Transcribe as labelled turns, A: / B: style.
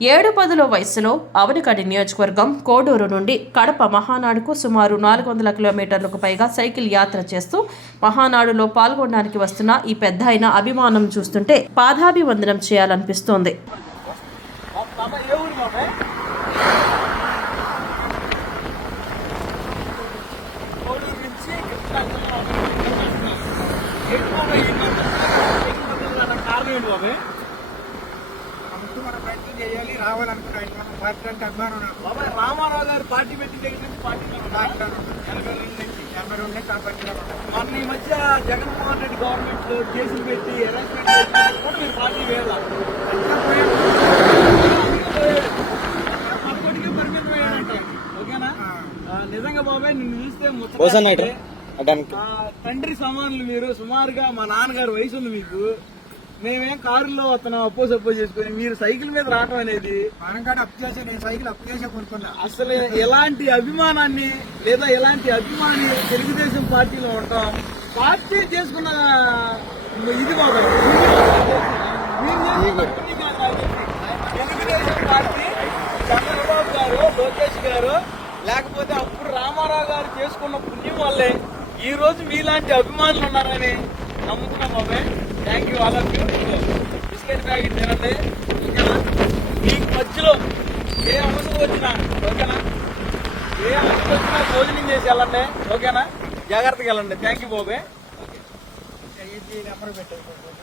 A: ఏడు పదుల వయసులో అవనికడి నియోజకవర్గం కోడూరు నుండి కడప మహానాడుకు సుమారు నాలుగు వందల కిలోమీటర్లకు పైగా సైకిల్ యాత్ర చేస్తూ మహానాడులో పాల్గొనడానికి వస్తున్న ఈ పెద్ద ఆయన అభిమానం చూస్తుంటే పాదాభివందనం చేయాలనిపిస్తోంది
B: మామ ఏ ఊరు మామ కోడూరు నుంచి కృష్ణా జిల్లా ఏంటి మామ ఈ మధ్య కారణం ఏంటి బాబాయ్
C: మనకు మన ప్రయత్నం చేయాలి రావాలనుకున్నాం మనం పార్టీ అంటే అభిమానం నాకు
B: బాబాయ్ రామారావు గారు పార్టీ పెట్టిన దగ్గర నుంచి పార్టీలో ఉన్నారు.
C: పార్టీలో ఉన్నాం. ఎనభై రెండు నుంచి ఎనభై రెండు నుంచి ఆ పార్టీలో ఉన్నాం.
B: మొన్న ఈ మధ్య జగన్మోహన్ రెడ్డి గవర్నమెంట్లో కేసులు పెట్టి కూడా మీరు పార్టీ వేయాల. పదకొండుకే పరిమితం అయ్యాడంట ఓకేనా నిజంగా బాబాయ్ నిన్ను చూస్తే ముచ్చట తండ్రి సమానులు మీరు సుమారుగా మా నాన్నగారు వయసు ఉంది మీకు మేమేం కారులో అతను అపోజ్ అపోజ్ చేసుకుని మీరు సైకిల్ మీద రావటం అనేది
C: సైకిల్ అప్పు చేసే కొనుక్కున్నా
B: అసలు ఎలాంటి అభిమానాన్ని లేదా ఎలాంటి అభిమాని తెలుగుదేశం పార్టీలో ఉంటాం పార్టీ చేసుకున్న ఇది తెలిసి. తెలుగుదేశం పార్టీ చంద్రబాబు గారు లోకేష్ గారు లేకపోతే అప్పుడు రామారావు గారు చేసుకున్న పుణ్యం వల్లే ఈ రోజు మీలాంటి అభిమానులు ఉన్నారని నమ్ముతున్నాం బాబాయ్ థ్యాంక్ యూ బిస్కెట్ ప్యాకెట్ తినండి ఓకేనా? మీకు మధ్యలో ఏ అవసరం వచ్చినా ఓకేనా? ఏ అవసరం వచ్చినా భోజనం చేసి వెళ్ళండి ఓకేనా? జాగ్రత్తగా వెళ్ళండి. థ్యాంక్ యూ బాబే.
C: నెంబర్ పెట్టండి.